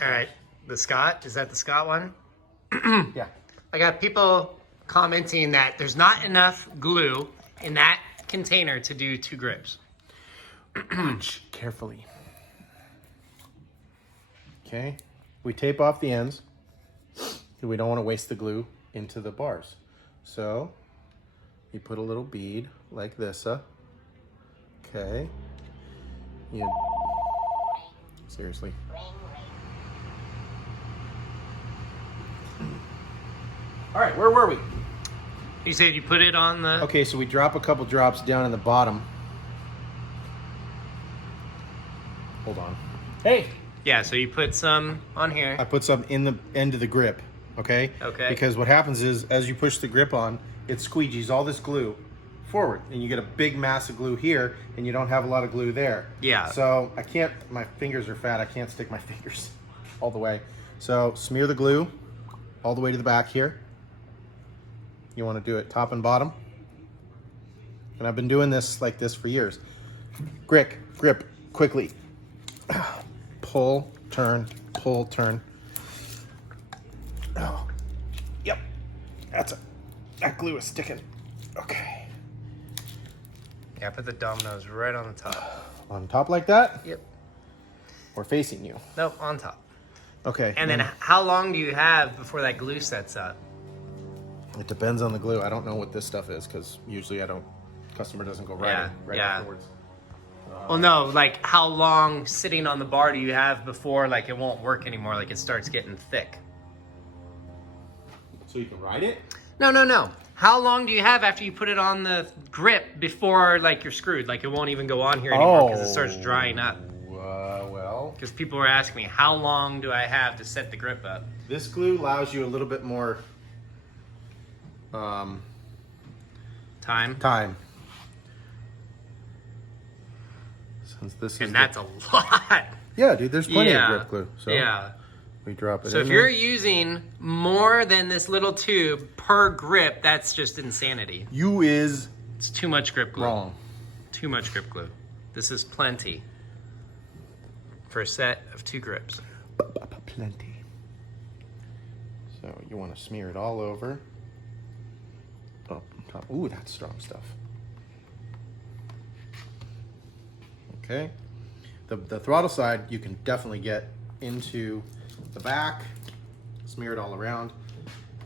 All right, the Scott, is that the Scott one? Yeah. I got people commenting that there's not enough glue in that container to do 2 grips. Watch carefully. Okay, we tape off the ends. We don't want to waste the glue into the bars. So you put a little bead like this. Okay. Seriously. All right, where were we? You said you put it on the... Okay, so we drop a couple drops down in the bottom. Hold on. Hey! Yeah, so you put some on here. I put some in the end of the grip, okay? Okay. Because what happens is, as you push the grip on, it squeegees all this glue forward, and you get a big mass of glue here, and you don't have a lot of glue there. Yeah. So I can't, my fingers are fat, I can't stick my fingers all the way. So smear the glue all the way to the back here. You want to do it top and bottom. And I've been doing this like this for years. Grip, quickly. Pull, turn, pull, turn. Oh, yep, that's it. That glue is sticking. Okay. Yeah, put the dominoes right on the top. On top like that? Yep. Or facing you? Nope, on top. Okay. And then how long do you have before that glue sets up? It depends on the glue. I don't know what this stuff is because usually customer doesn't go right afterwards. Well, no, like how long sitting on the bar do you have before like it won't work anymore, like it starts getting thick? So you can ride it? No. How long do you have after you put it on the grip before like you're screwed? Like it won't even go on here anymore because it starts drying up. Well. Because people were asking me, how long do I have to set the grip up? This glue allows you a little bit more time. Since this is that's a lot. Yeah, dude, there's plenty of grip glue. So yeah. we drop it So in if you're using more than this little tube per grip, that's just insanity. It's too much grip glue. Wrong. Too much grip glue. This is plenty for a set of 2 grips. Plenty. So you want to smear it all over. Up on top. Ooh, that's strong stuff. Okay. The throttle side, you can definitely get into the back, smear it all around,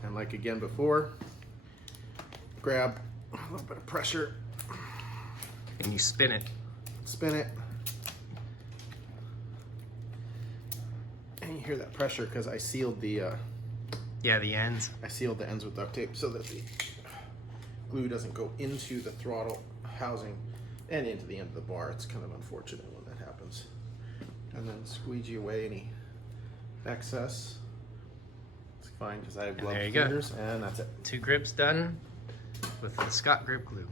and like again before, grab a little bit of pressure. And you spin it. Spin it. And you hear that pressure because I sealed the the ends. I sealed the ends with duct tape so that the glue doesn't go into the throttle housing and into the end of the bar. It's kind of unfortunate when that happens. And then squeegee away any excess. It's fine because I have gloved fingers, and that's it. 2 grips done with the Scott grip glue.